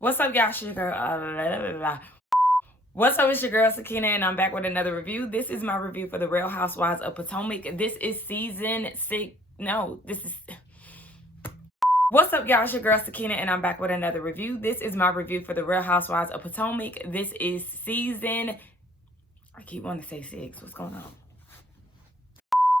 What's up, y'all? It's your girl. What's up? It's your girl Sakina, and I'm back with another review. This is my review for the Real Housewives of Potomac. This is season 6. No, this is. What's up, y'all? It's your girl Sakina, and I'm back with another review. This is my review for the Real Housewives of Potomac. This is season. I keep wanting to say 6. What's going on?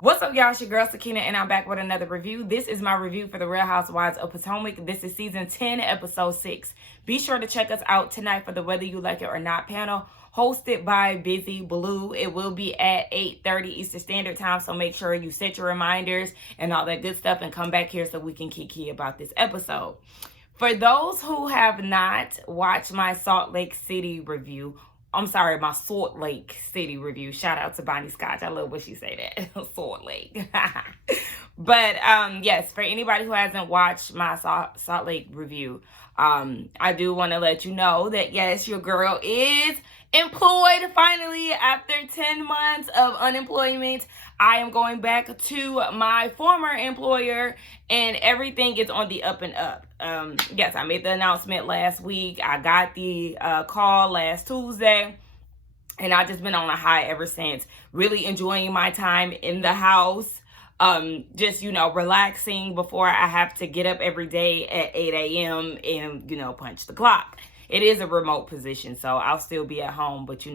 What's up, y'all? It's your girl Sakina, and I'm back with another review. This is my review for the Real Housewives of Potomac. This is season 10, episode 6. Be sure to check us out tonight for the Whether You Like It or Not panel, hosted by Busy Blue. It will be at 8:30 Eastern Standard Time, so make sure you set your reminders and all that good stuff and come back here so we can kiki about this episode. For those who have not watched my Salt Lake City review, my Salt Lake City review. Shout out to Bonnie Scotch. I love when she say that. Salt Lake. But yes, for anybody who hasn't watched my Salt Lake review, I do want to let you know that yes, your girl is employed finally after 10 months of unemployment. I am going back to my former employer and everything is on the up and up. Yes, I made the announcement last week. I got the call last Tuesday, and I've just been on a high ever since. Really enjoying my time in the house. Just, relaxing before I have to get up every day at 8 a.m. and, punch the clock. It is a remote position, so I'll still be at home. But,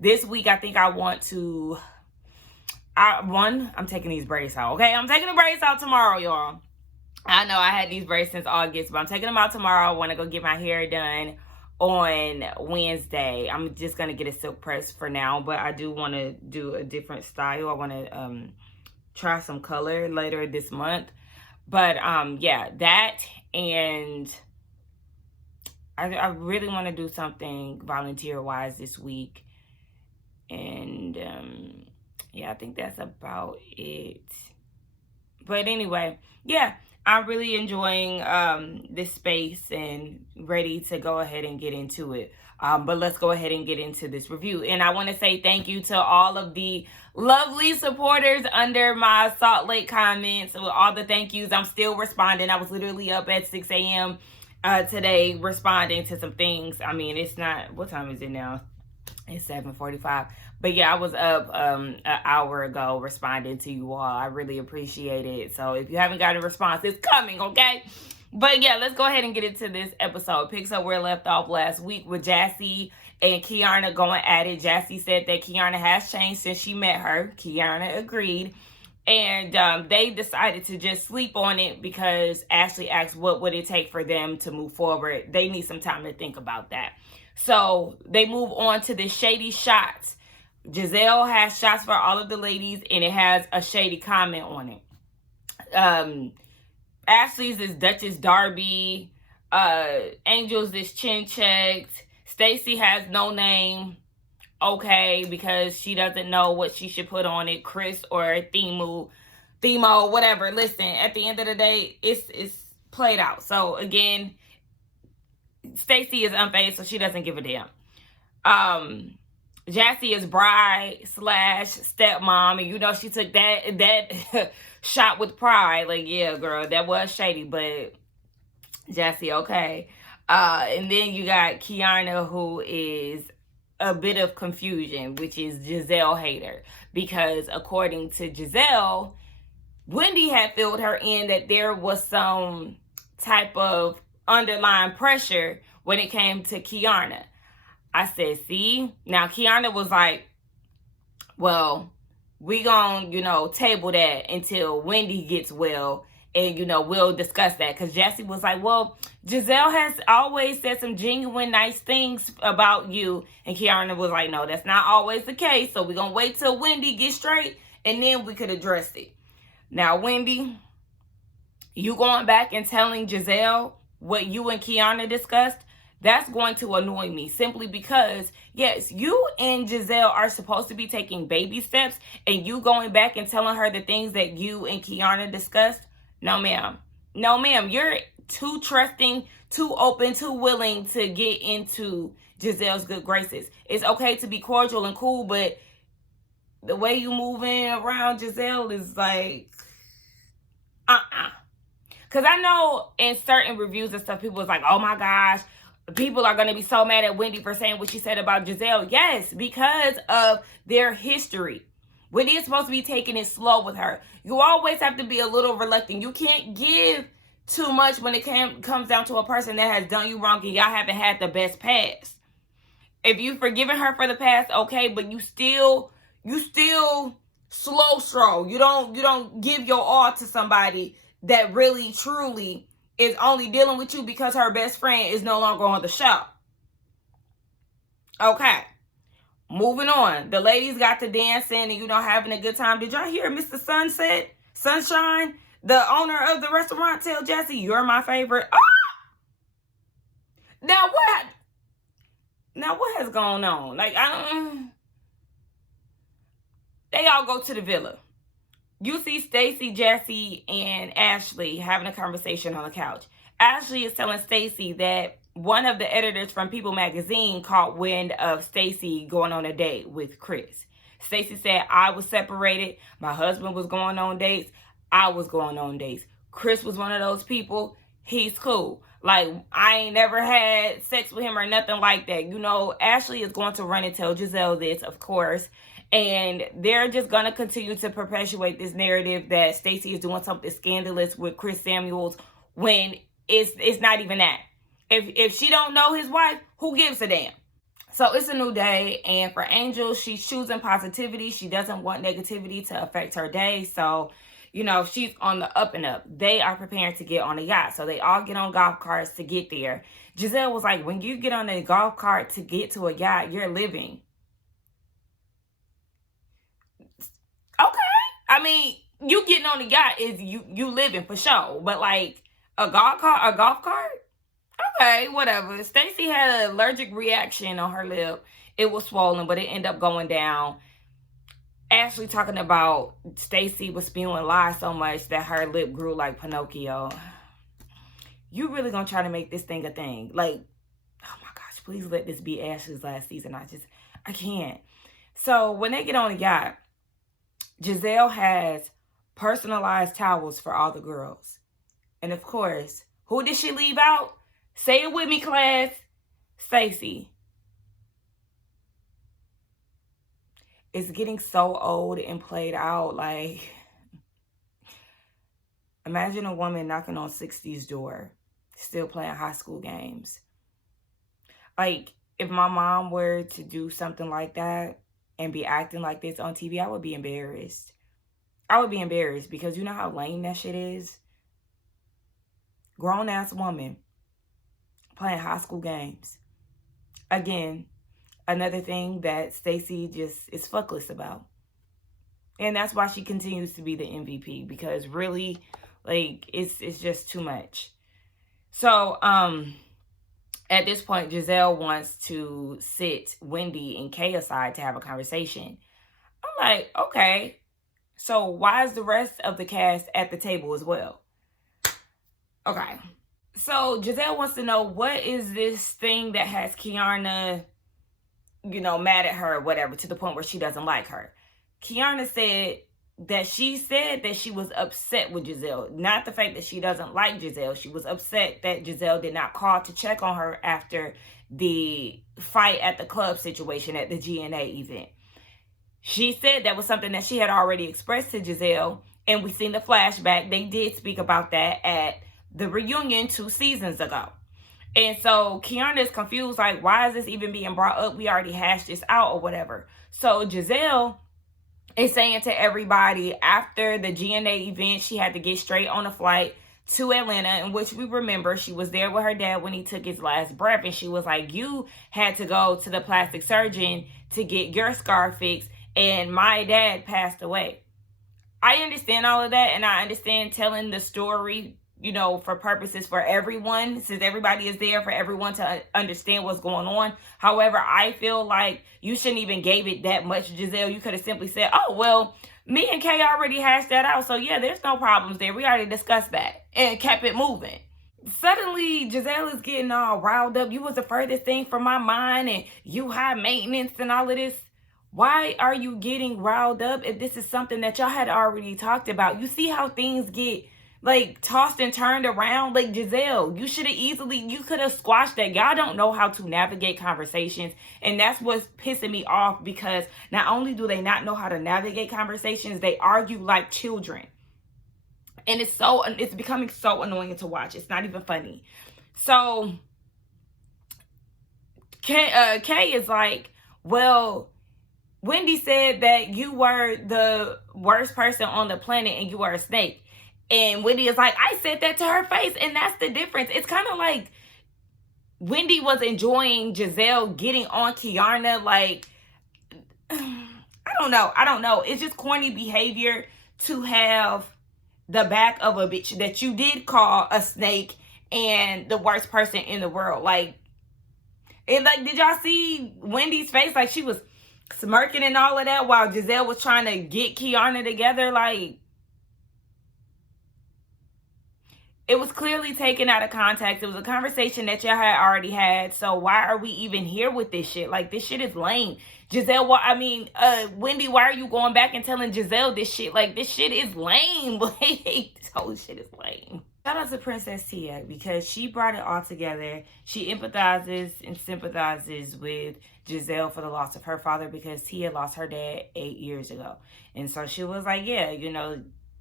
this week I think I want to... I'm taking these braids out, okay? I'm taking the braids out tomorrow, y'all. I know I had these braids since August, but I'm taking them out tomorrow. I want to go get my hair done on Wednesday. I'm just going to get a silk press for now, but I do want to do a different style. I want to try some color later this month. But yeah, that, and I really want to do something volunteer-wise this week. And yeah, I think that's about it. But anyway, yeah, I'm really enjoying this space and ready to go ahead and get into it. But let's go ahead and get into this review. And I want to say thank you to all of the lovely supporters under my Salt Lake comments. With all the thank yous, I'm still responding. I was literally up at 6 a.m. Today responding to some things. I mean, it's not, what time is it now? It's 7:45. But yeah, I was up an hour ago responding to you all. I really appreciate it. So if you haven't got a response, it's coming, okay? But yeah, let's go ahead and get into this episode. Picks up where it left off last week with Jassy and Kiana going at it. Jassy said that Kiana has changed since she met her. Kiana agreed. And they decided to just sleep on it because Ashley asked what would it take for them to move forward. They need some time to think about that. So they move on to the shady shots. Giselle has shots for all of the ladies, and it has a shady comment on it. Ashley's is Duchess Darby. Angel's is Chin Checked. Stacey has no name. Okay, because she doesn't know what she should put on it. Chris or Themo, whatever. Listen, at the end of the day, it's played out. So again, Stacey is unfazed, so she doesn't give a damn. Jassy is bride / stepmom, and she took that shot with pride. Like, yeah, girl, that was shady, but Jassy, okay. And then you got Kiana, who is a bit of confusion, which is Giselle hater, because according to Giselle, Wendy had filled her in that there was some type of underlying pressure when it came to Kiana. I said, see? Now, Kiana was like, well, we gonna, table that until Wendy gets well, and, we'll discuss that. Because Jassy was like, well, Giselle has always said some genuine nice things about you. And Kiana was like, no, that's not always the case. So we're gonna wait till Wendy gets straight, and then we could address it. Now, Wendy, you going back and telling Giselle what you and Kiana discussed, that's going to annoy me, simply because, yes, you and Giselle are supposed to be taking baby steps, and you going back and telling her the things that you and Kiana discussed? No, ma'am. No, ma'am. You're too trusting, too open, too willing to get into Giselle's good graces. It's okay to be cordial and cool, but the way you moving around Giselle is like, Because I know in certain reviews and stuff, people was like, oh my gosh, people are going to be so mad at Wendy for saying what she said about Giselle. Yes, because of their history. Wendy is supposed to be taking it slow with her. You always have to be a little reluctant. You can't give too much when it comes down to a person that has done you wrong and y'all haven't had the best past. If you've forgiven her for the past, okay, but you still slow stroll. You don't give your all to somebody that really truly is only dealing with you because her best friend is no longer on the show. Okay. Moving on. The ladies got to dancing and, having a good time. Did y'all hear Mr. Sunshine, the owner of the restaurant, tell Jesse, "You're my favorite"? Ah! Now what has gone on? Like, they all go to the villa. You see Stacey, Jesse, and Ashley having a conversation on the couch. Ashley is telling Stacey that one of the editors from People magazine caught wind of Stacey going on a date with Chris. Stacey said, "I was separated. My husband was going on dates. I was going on dates. Chris was one of those people. He's cool. Like, I ain't never had sex with him or nothing like that." Ashley is going to run and tell Giselle this, of course. And they're just going to continue to perpetuate this narrative that Stacey is doing something scandalous with Chris Samuels when it's not even that. If she don't know his wife, who gives a damn? So it's a new day. And for Angel, she's choosing positivity. She doesn't want negativity to affect her day. So, she's on the up and up. They are preparing to get on a yacht. So they all get on golf carts to get there. Giselle was like, when you get on a golf cart to get to a yacht, you're living. Okay. I mean, you getting on the yacht is you living for sure. But like a golf cart? Okay, whatever. Stacey had an allergic reaction on her lip. It was swollen, but it ended up going down. Ashley talking about Stacey was spewing lies so much that her lip grew like Pinocchio. You really gonna try to make this thing a thing? Like, oh my gosh, please let this be Ashley's last season. I can't. So when they get on the yacht, Giselle has personalized towels for all the girls. And of course, who did she leave out? Say it with me, class. Stacey. It's getting so old and played out. Like, imagine a woman knocking on 60's door, still playing high school games. Like, if my mom were to do something like that and be acting like this on TV, I would be embarrassed. I would be embarrassed because you know how lame that shit is? Grown-ass woman playing high school games. Again, another thing that Stacey just is fuckless about. And that's why she continues to be the MVP, because really, like, it's just too much. So, at this point, Giselle wants to sit Wendy and Kay aside to have a conversation. I'm like, okay, so why is the rest of the cast at the table as well? Okay. So Giselle wants to know, what is this thing that has Kiana, mad at her or whatever, to the point where she doesn't like her. Kiana said that she was upset with Giselle. Not the fact that she doesn't like Giselle. She was upset that Giselle did not call to check on her after the fight at the club situation at the GNA event. She said that was something that she had already expressed to Giselle, and we seen the flashback. They did speak about that at the reunion 2 seasons ago. And so Kiana is confused, like, why is this even being brought up? We already hashed this out or whatever. So Giselle is saying to everybody, after the GNA event, she had to get straight on a flight to Atlanta, in which we remember she was there with her dad when he took his last breath. And she was like, you had to go to the plastic surgeon to get your scar fixed, and my dad passed away. I understand all of that, and I understand telling the story, for purposes for everyone, since everybody is there for everyone to understand what's going on. However, I feel like you shouldn't even gave it that much, Giselle. You could have simply said, oh, well, me and Kay already hashed that out. So yeah, there's no problems there. We already discussed that and kept it moving. Suddenly, Giselle is getting all riled up. You was the furthest thing from my mind, and you high maintenance and all of this. Why are you getting riled up if this is something that y'all had already talked about? You see how things get like tossed and turned around. Like, Giselle, you could have squashed that. Y'all don't know how to navigate conversations, and that's what's pissing me off, because not only do they not know how to navigate conversations, they argue like children. And it's becoming so annoying to watch. It's not even funny. So Kay is like, well, Wendy said that you were the worst person on the planet and you were a snake. And Wendy is like, I said that to her face. And that's the difference. It's kind of like Wendy was enjoying Giselle getting on Kiana. Like, I don't know. It's just corny behavior to have the back of a bitch that you did call a snake and the worst person in the world. Like, did y'all see Wendy's face? Like, she was smirking and all of that while Giselle was trying to get Kiana together. Like, it was clearly taken out of context. It was a conversation that y'all had already had. So why are we even here with this shit? Like, this shit is lame. Giselle, Wendy, why are you going back and telling Giselle this shit? Like, this shit is lame. Like, this whole shit is lame. Shout out to Princess Tia, because she brought it all together. She empathizes and sympathizes with Giselle for the loss of her father, because Tia lost her dad 8 years ago. And so she was like, yeah,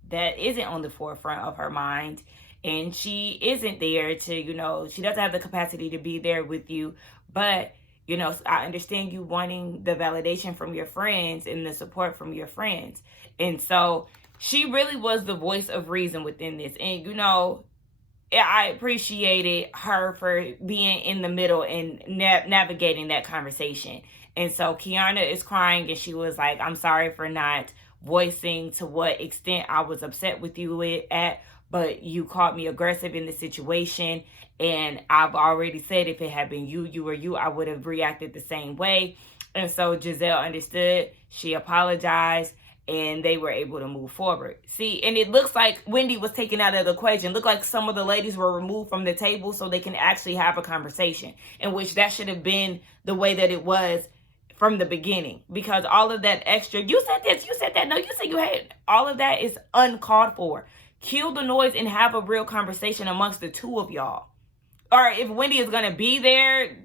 that isn't on the forefront of her mind. And she isn't there to, she doesn't have the capacity to be there with you. But, I understand you wanting the validation from your friends and the support from your friends. And so she really was the voice of reason within this. And, I appreciated her for being in the middle and navigating that conversation. And so Kiana is crying, and she was like, I'm sorry for not voicing to what extent I was upset with you at, but you called me aggressive in the situation. And I've already said if it had been you or you, I would have reacted the same way. And so Giselle understood. She apologized, and they were able to move forward. See, and it looks like Wendy was taken out of the equation. Looked like some of the ladies were removed from the table so they can actually have a conversation, in which that should have been the way that it was from the beginning. Because all of that extra, you said this, you said that, no, you said you had, all of that is uncalled for. Kill the noise and have a real conversation amongst the two of y'all. Or if Wendy is going to be there,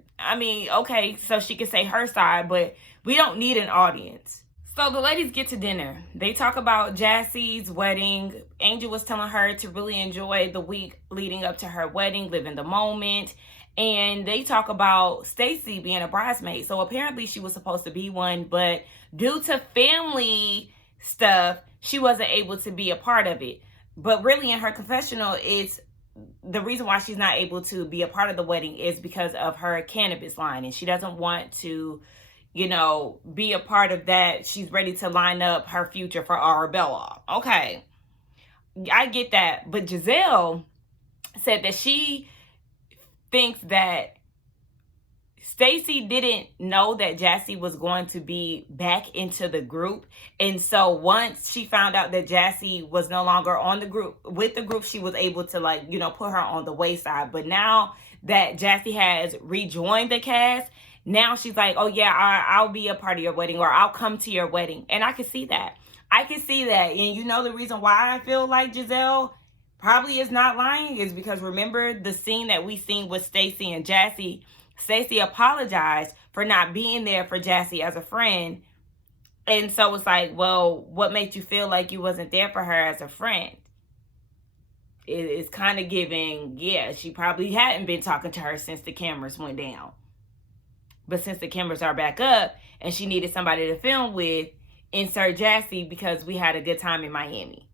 okay, so she can say her side, but we don't need an audience. So the ladies get to dinner. They talk about Jassie's wedding. Angel was telling her to really enjoy the week leading up to her wedding, live in the moment. And they talk about Stacy being a bridesmaid. So apparently she was supposed to be one, but due to family stuff, she wasn't able to be a part of it. But really, in her confessional, it's the reason why she's not able to be a part of the wedding is because of her cannabis line. And she doesn't want to, be a part of that. She's ready to line up her future for Arabella. Okay, I get that. But Giselle said that she thinks that Stacy didn't know that Jassie was going to be back into the group. And so once she found out that Jassie was no longer on the group, with the group, she was able to put her on the wayside. But now that Jassie has rejoined the cast, now she's like, oh yeah, I'll be a part of your wedding, or I'll come to your wedding. And I can see that. And the reason why I feel like Giselle probably is not lying is because remember the scene that we seen with Stacy and Jassie. Stacy apologized for not being there for Jassie as a friend. And so it's like, well, what made you feel like you wasn't there for her as a friend? It's kind of giving, yeah, she probably hadn't been talking to her since the cameras went down. But since the cameras are back up and she needed somebody to film with, insert Jassie because we had a good time in Miami.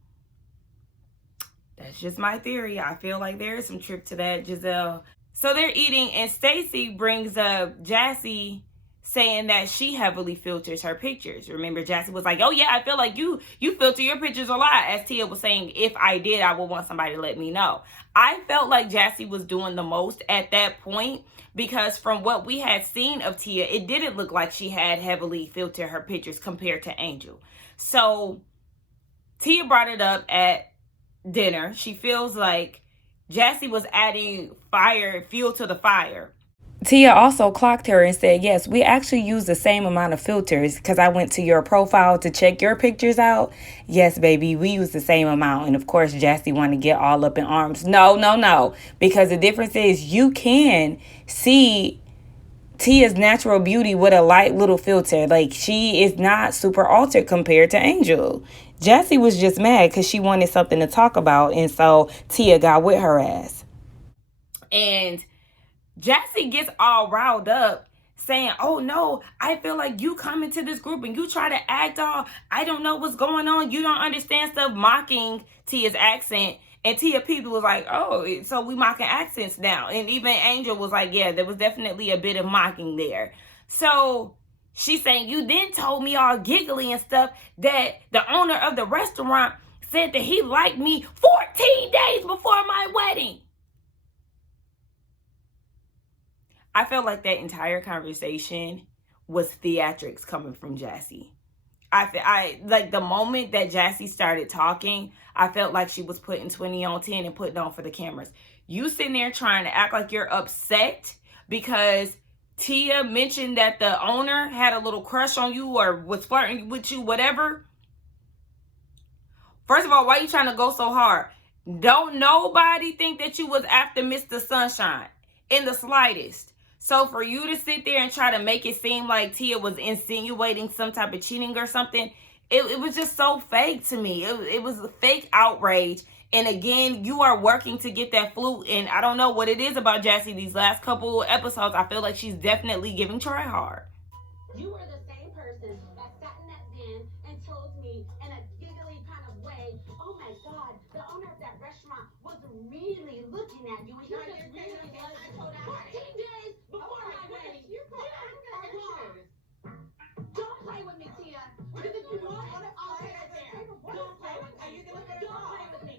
That's just my theory. I feel like there is some truth to that, Giselle. So they're eating, and Stacy brings up Jassie saying that she heavily filters her pictures. Remember, Jassie was like, oh yeah, I feel like you filter your pictures a lot. As Tia was saying, if I did, I would want somebody to let me know. I felt like Jassie was doing the most at that point, because from what we had seen of Tia, it didn't look like she had heavily filtered her pictures compared to Angel. So Tia brought it up at dinner. She feels like Jassie was adding fuel to the fire. Tia also clocked her and said, yes, we actually use the same amount of filters because I went to your profile to check your pictures out. Yes, baby, we use the same amount. And of course, Jassy wanted to get all up in arms. No, no, no. Because the difference is you can see Tia's natural beauty with a light little filter. Like, she is not super altered compared to Angel. Jassy was just mad because she wanted something to talk about. And so Tia got with her ass. And Jassy gets all riled up saying, oh no, I feel like you come into this group and you try to act all, I don't know what's going on. You don't understand stuff, mocking Tia's accent. And Tia people was like, oh, so we mocking accents now. And even Angel was like, yeah, there was definitely a bit of mocking there. So she's saying, you then told me all giggly and stuff that the owner of the restaurant said that he liked me 14 days before my wedding. I felt like that entire conversation was theatrics coming from Jassy. I like the moment that Jassy started talking, I felt like she was putting 20 on 10 and putting on for the cameras. You sitting there trying to act like you're upset because Tia mentioned that the owner had a little crush on you or was flirting with you, whatever. First of all, why are you trying to go so hard? Don't nobody think that you was after Mr. Sunshine in the slightest. So for you to sit there and try to make it seem like Tia was insinuating some type of cheating or something, it was just so fake to me. It was a fake outrage. And again, you are working to get that flute. And I don't know what it is about Jassy these last couple episodes. I feel like she's definitely giving try hard. You were the same person that sat in that van and told me in a giggly kind of way, oh my God, the owner of that restaurant was really looking at you. And you just really was. I told her 14 days before my wedding. You are wrong. Don't play with me, Tia. Because if you want, I'll take it there. Don't play with me. Don't play with me.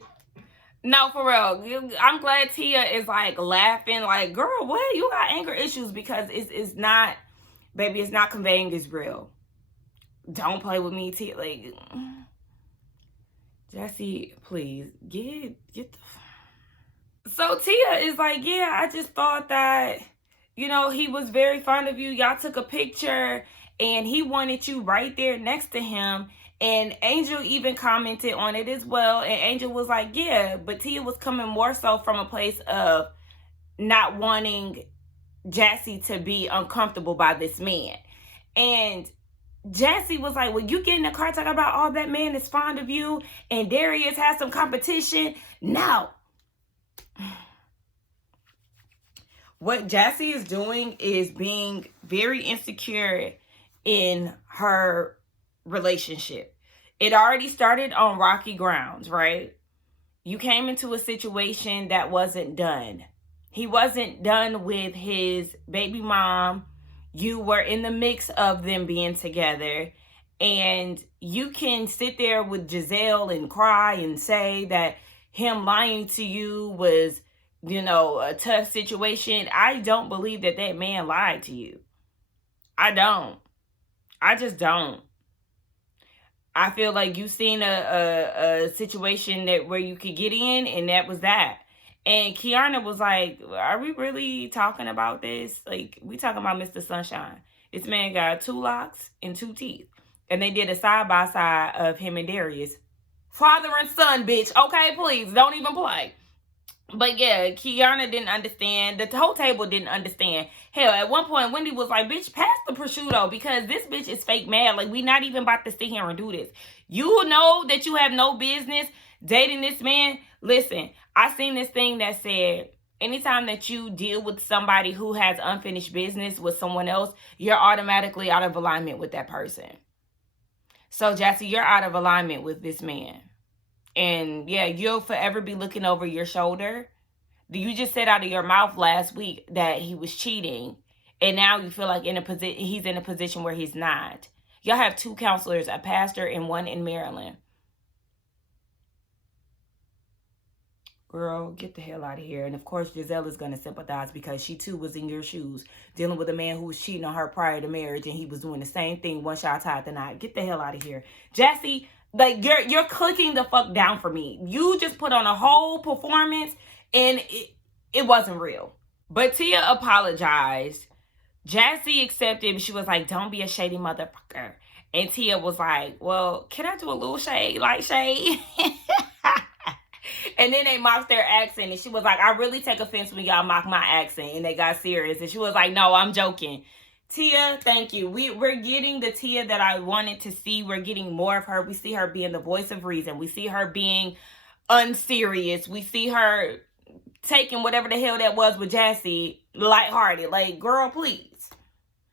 No, for real. I'm glad Tia is like laughing, like, girl, what? You got anger issues because it's not, baby, it's not conveying it's real. Don't play with me, Tia. Like, Jassy, please, get the... So Tia is like, yeah, I just thought that, you know, he was very fond of you. Y'all took a picture and he wanted you right there next to him. And Angel even commented on it as well. And Angel was like, yeah, but Tia was coming more so from a place of not wanting Jassy to be uncomfortable by this man. And Jassy was like, well, you get in the car talking about, oh, that man is fond of you and Darius has some competition. No. What Jassy is doing is being very insecure in her relationship. It already started on rocky grounds, right? You came into a situation that wasn't done. He wasn't done with his baby mom. You were in the mix of them being together. And you can sit there with Giselle and cry and say that him lying to you was, you know, a tough situation. I don't believe that that man lied to you. I don't. I just don't. I feel like you seen a situation that where you could get in, and that was that. And Kiana was like, are we really talking about this? Like, we talking about Mr. Sunshine. This man got 2 locks and 2 teeth. And they did a side-by-side of him and Darius. Father and son, bitch. Okay, please, don't even play. But yeah, Kiana didn't understand. The whole table didn't understand. Hell, at one point, Wendy was like, bitch, pass the prosciutto because this bitch is fake mad. Like, we not even about to sit here and do this. You know that you have no business dating this man. Listen, I seen this thing that said, anytime that you deal with somebody who has unfinished business with someone else, you're automatically out of alignment with that person. So, Jassy, you're out of alignment with this man. And yeah, you'll forever be looking over your shoulder. You just said out of your mouth last week that he was cheating. And now you feel like he's in a position where he's not. Y'all have 2 counselors, a pastor and one in Maryland. Girl, get the hell out of here. And of course, Giselle is going to sympathize because she too was in your shoes, dealing with a man who was cheating on her prior to marriage, and he was doing the same thing, one shot tied the knot. Get the hell out of here. Jassy, like, you're clicking the fuck down for me. You just put on a whole performance and it wasn't real. But Tia apologized. Jassy accepted. She was like, don't be a shady motherfucker. And Tia was like, well, can I do a little shade? Like shade? And then they mocked their accent. And she was like, I really take offense when y'all mock my accent. And they got serious. And she was like, no, I'm joking. Tia, thank you. We're getting the Tia that I wanted to see. We're getting more of her. We see her being the voice of reason. We see her being unserious. We see her taking whatever the hell that was with Jassy lighthearted. Like, girl, please.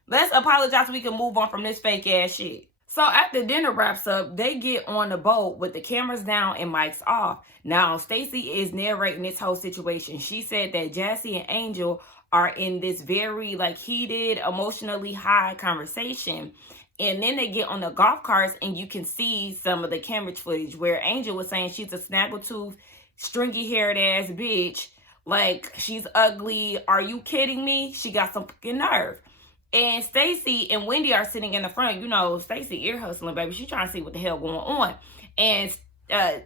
Let's apologize so we can move on from this fake ass shit. So after dinner wraps up, they get on the boat with the cameras down and mics off. Now, Stacey is narrating this whole situation. She said that Jassy and Angel are in this very like heated, emotionally high conversation. And then they get on the golf carts and you can see some of the camera footage where Angel was saying she's a snaggletooth, stringy haired ass bitch. Like, she's ugly. Are you kidding me? She got some fucking nerve. And Stacey and Wendy are sitting in the front. You know, Stacey ear hustling, baby. She trying to see what the hell going on. And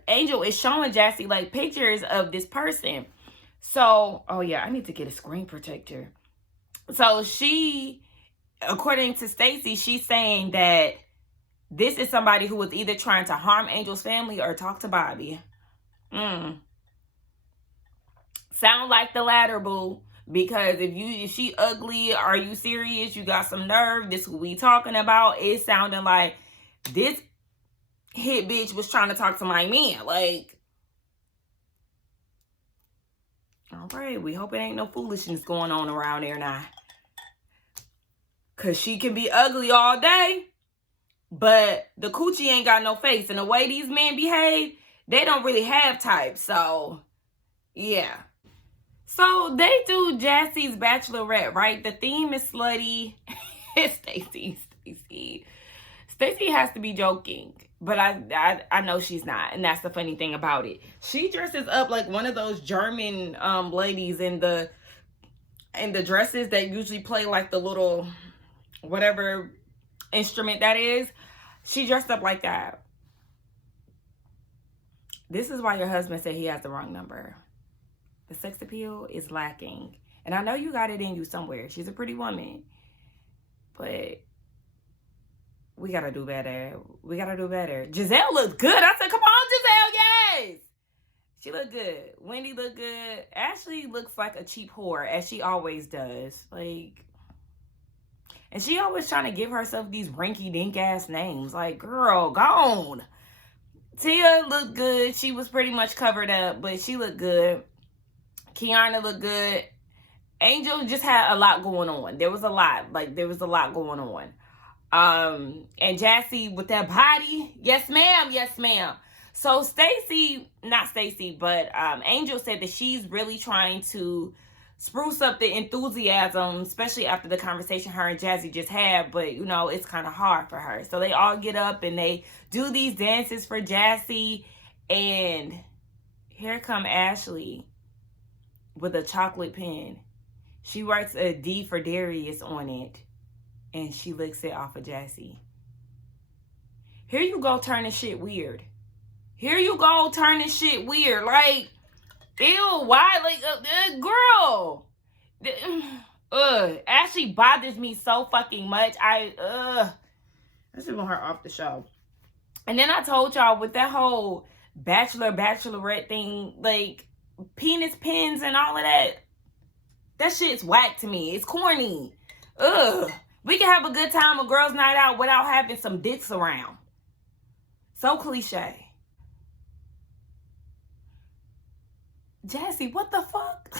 Angel is showing Jassy like pictures of this person. So, oh yeah, I need to get a screen protector. So she, according to Stacey, she's saying that this is somebody who was either trying to harm Angel's family or talk to Bobby. Sound like the latter, boo. Because if she ugly, are you serious? You got some nerve. This is what we talking about. It sounded like this hit bitch was trying to talk to my man. Like, all right, we hope it ain't no foolishness going on around there now. Because she can be ugly all day, but the coochie ain't got no face. And the way these men behave, they don't really have types. So, yeah. So, they do Jassy's Bachelorette, right? The theme is slutty. Stacey has to be joking. But I know she's not. And that's the funny thing about it. She dresses up like one of those German ladies in the dresses that usually play like the little whatever instrument that is. She dressed up like that. This is why your husband said he has the wrong number. The sex appeal is lacking. And I know you got it in you somewhere. She's a pretty woman. But we got to do better. We got to do better. Giselle looks good. I said, come on, Giselle, yes. She looked good. Wendy looked good. Ashley looks like a cheap whore, as she always does. Like, and she always trying to give herself these rinky-dink ass names. Like, girl, gone. Tia looked good. She was pretty much covered up, but she looked good. Kiana looked good. Angel just had a lot going on. There was a lot. Like, there was a lot going on. And Jassy with that body. Yes, ma'am. Yes, ma'am. So Angel said that she's really trying to spruce up the enthusiasm, especially after the conversation her and Jazzy just had. But, you know, it's kind of hard for her. So they all get up and they do these dances for Jassy. And here come Ashley with a chocolate pen. She writes a D for Darius on it. And she licks it off of Jassy. Here you go turning shit weird. Here you go turning shit weird. Like, ew, why? Like, girl. Ashley bothers me so fucking much. I just want her off the show. And then I told y'all with that whole bachelorette thing, like, penis pins and all of that, that shit's whack to me. It's corny. We can have a good time, a girls' night out, without having some dicks around. So cliche. Jassy, what the fuck?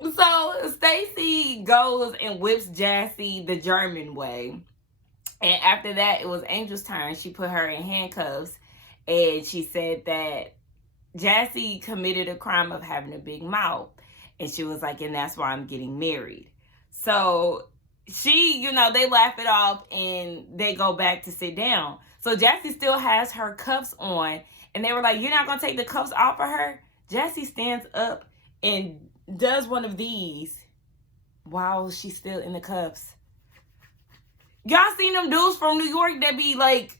So Stacey goes and whips Jassy the German way. And after that, it was Angel's turn. She put her in handcuffs. And she said that Jassy committed a crime of having a big mouth. And she was like, and that's why I'm getting married. So she, you know, they laugh it off and they go back to sit down. So Jassy still has her cuffs on. And they were like, you're not going to take the cuffs off of her? Jassy stands up and does one of these while she's still in the cuffs. Y'all seen them dudes from New York that be like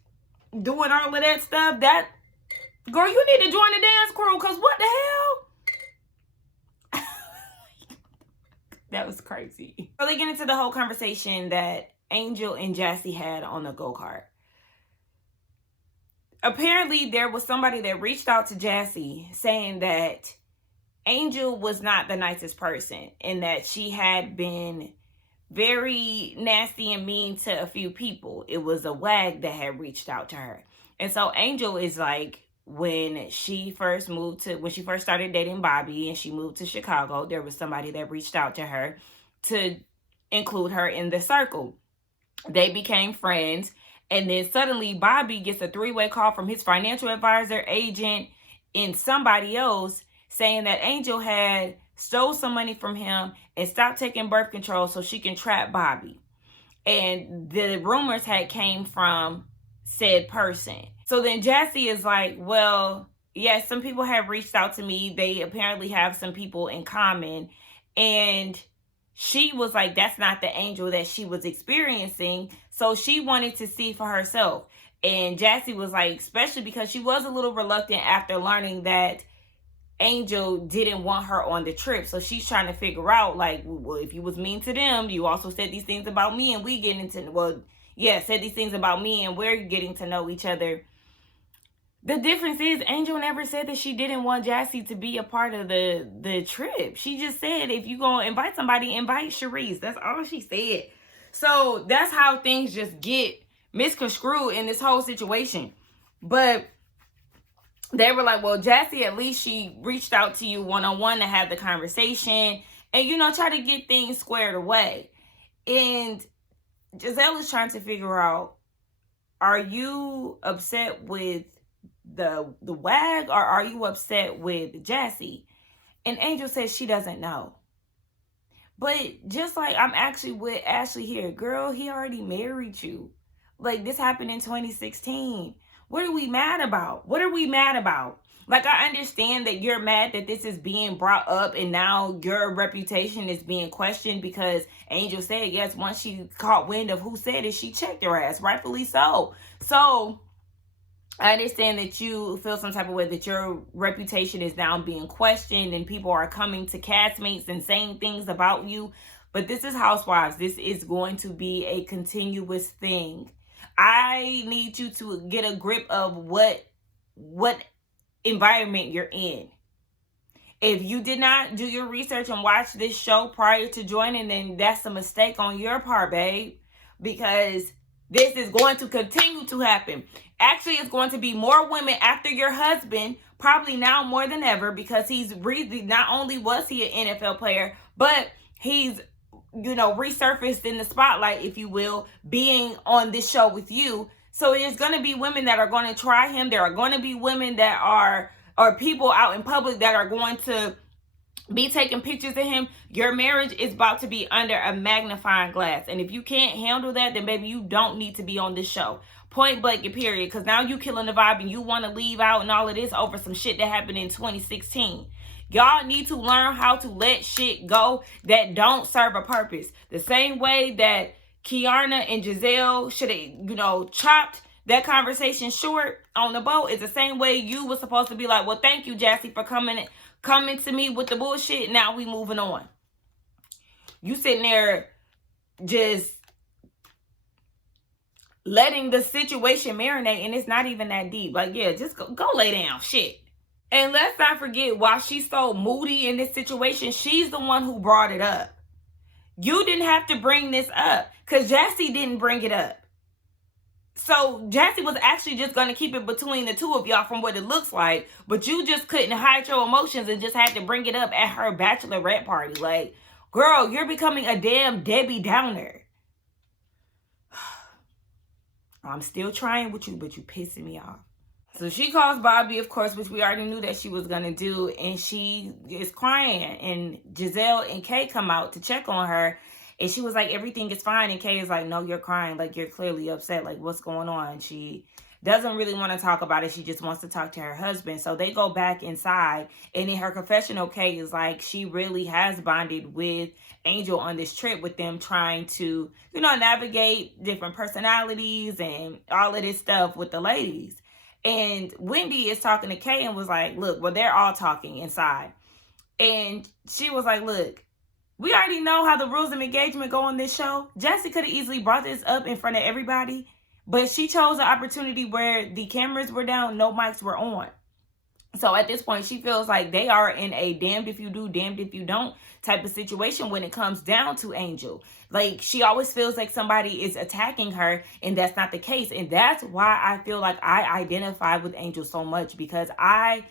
doing all of that stuff? Girl, you need to join the dance crew, because what the hell? That was crazy. So they get into the whole conversation that Angel and Jassy had on the go-kart. Apparently, there was somebody that reached out to Jassy saying that Angel was not the nicest person and that she had been very nasty and mean to a few people. It was a wag that had reached out to her. And so Angel is like, when she first started dating Bobby and she moved to Chicago, there was somebody that reached out to her to include her in the circle. They became friends. And then suddenly Bobby gets a 3-way call from his financial advisor, agent, and somebody else saying that Angel had stole some money from him and stopped taking birth control so she can trap Bobby. And the rumors had came from said person. So then Jassy is like, well, yes, some people have reached out to me. They apparently have some people in common. And she was like, that's not the Angel that she was experiencing. So she wanted to see for herself. And Jassy was like, especially because she was a little reluctant after learning that Angel didn't want her on the trip. So she's trying to figure out, like, well, if you was mean to them, you also said these things about me and we get into, well, yeah, said these things about me and we're getting to know each other. The difference is Angel never said that she didn't want Jassy to be a part of the trip. She just said, if you gonna invite somebody, invite Sharice. That's all she said. So that's how things just get misconstrued in this whole situation. But they were like, well, Jassy, at least she reached out to you one-on-one to have the conversation and, you know, try to get things squared away. And Giselle is trying to figure out, are you upset with the wag or are you upset with Jassy? And Angel says she doesn't know. But just like I'm actually with Ashley here, girl, he already married you. Like, this happened in 2016. What are we mad about? What are we mad about? Like, I understand that you're mad that this is being brought up and now your reputation is being questioned because Angel said, yes, once she caught wind of who said it, she checked her ass, rightfully so. So I understand that you feel some type of way that your reputation is now being questioned and people are coming to castmates and saying things about you. But this is Housewives. This is going to be a continuous thing. I need you to get a grip of what environment you're in. If you did not do your research and watch this show prior to joining, then that's a mistake on your part, babe. Because this is going to continue to happen. Actually, it's going to be more women after your husband, probably now more than ever, because he's really, not only was he an NFL player, but he's, you know, resurfaced in the spotlight, if you will, being on this show with you. So there's going to be women that are going to try him. There are going to be women that are, or people out in public that are going to be taking pictures of him. Your marriage is about to be under a magnifying glass. And if you can't handle that, then baby, you don't need to be on this show. Point blank, period. Because now you killing the vibe and you want to leave out and all of this over some shit that happened in 2016. Y'all need to learn how to let shit go that don't serve a purpose. The same way that Kiana and Giselle should have, you know, chopped that conversation short on the boat is the same way you were supposed to be like, well, thank you, Jassy, for coming to me with the bullshit. Now we moving on. You sitting there just letting the situation marinate and it's not even that deep. Like, yeah, just go lay down. Shit. And let's not forget, while she's so moody in this situation, she's the one who brought it up. You didn't have to bring this up because Jassy didn't bring it up. So Jassy was actually just going to keep it between the two of y'all from what it looks like. But you just couldn't hide your emotions and just had to bring it up at her bachelorette party. Like, girl, you're becoming a damn Debbie Downer. I'm still trying with you, but you pissing me off. So she calls Bobby, of course, which we already knew that she was going to do. And she is crying. And Giselle and Kay come out to check on her. And she was like, everything is fine. And Kay is like, no, you're crying. Like, you're clearly upset. Like, what's going on? She doesn't really want to talk about it. She just wants to talk to her husband. So they go back inside. And in her confessional, Kay is like, she really has bonded with Angel on this trip with them trying to, you know, navigate different personalities and all of this stuff with the ladies. And Wendy is talking to Kay and was like, look, well, they're all talking inside. And she was like, look, we already know how the rules of engagement go on this show. Jessie could have easily brought this up in front of everybody, but she chose an opportunity where the cameras were down, no mics were on. So at this point, she feels like they are in a damned if you do, damned if you don't type of situation when it comes down to Angel. Like, she always feels like somebody is attacking her, and that's not the case. And that's why I feel like I identify with Angel so much, because I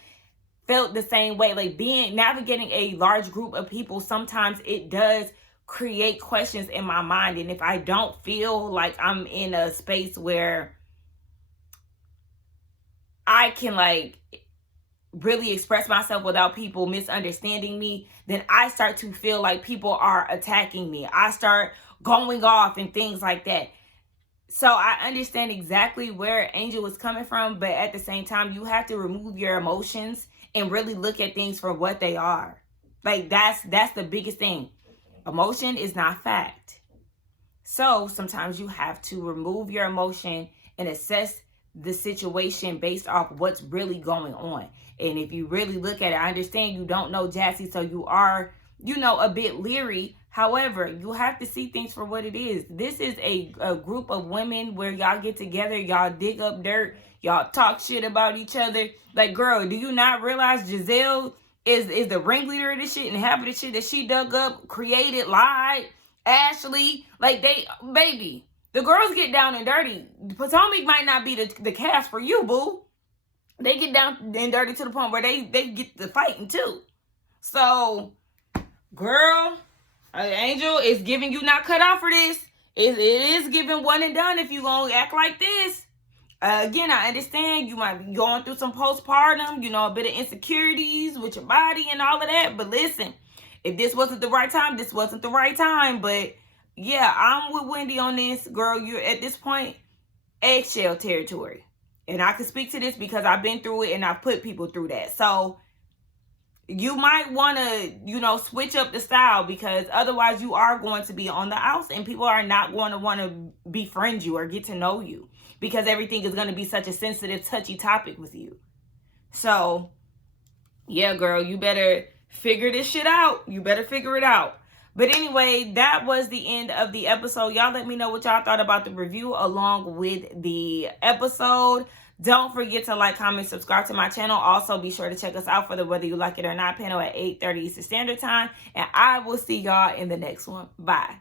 felt the same way. Like, navigating a large group of people, sometimes it does create questions in my mind. And if I don't feel like I'm in a space where I can, like, really express myself without people misunderstanding me, then I start to feel like people are attacking me. I start going off and things like that. So I understand exactly where Angel is coming from, but at the same time, you have to remove your emotions and really look at things for what they are. Like, that's the biggest thing. Emotion is not fact. So sometimes you have to remove your emotion and assess the situation based off what's really going on. And if you really look at it, I understand you don't know Jassy, so you are, a bit leery. However, you have to see things for what it is. This is a group of women where y'all get together, y'all dig up dirt, y'all talk shit about each other. Like, girl, do you not realize Giselle is the ringleader of this shit, and half of the shit that she dug up, created, lied, Ashley, like, baby, the girls get down and dirty. Potomac might not be the cast for you, boo. They get down and dirty to the point where they get the fighting too. So, girl, Angel is giving you not cut out for this. It is giving one and done if you gonna act like this. Again, I understand you might be going through some postpartum, a bit of insecurities with your body and all of that. But listen, if this wasn't the right time, this wasn't the right time. But yeah, I'm with Wendy on this. Girl, you're at this point, eggshell territory. And I can speak to this because I've been through it and I've put people through that. So you might want to, switch up the style, because otherwise you are going to be on the outs and people are not going to want to befriend you or get to know you, because everything is going to be such a sensitive, touchy topic with you. So, yeah, girl, you better figure this shit out. You better figure it out. But anyway, that was the end of the episode. Y'all let me know what y'all thought about the review along with the episode. Don't forget to like, comment, subscribe to my channel. Also, be sure to check us out for the Whether You Like It or Not panel at 8:30 Eastern Standard Time. And I will see y'all in the next one. Bye.